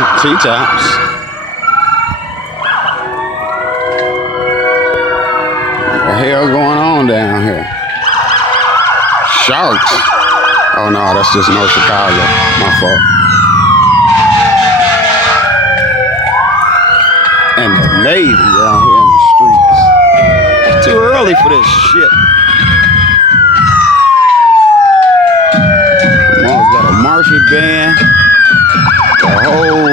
T-tops. What the hell going on down here? Sharks. Oh no, that's just North Chicago. My fault. And the Navy out here in the streets. It's too early for this shit. Mom's got a marching band. The whole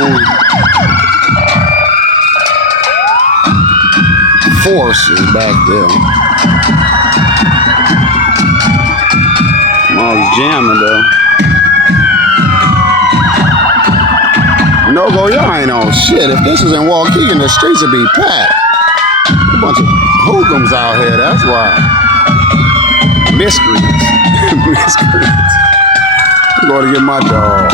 force is back there. Mom's jamming though. No go, y'all ain't on shit. If this was in Waukegan, the streets would be packed. A bunch of hoodlums out here, that's why. Miscreants. Miscreants. I'm going to get my dog.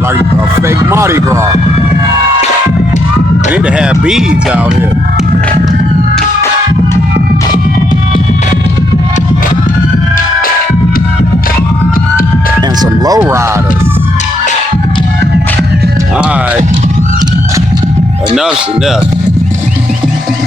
Like a fake Mardi Gras. They need to have beads out here. And some lowriders. Alright. Enough's enough.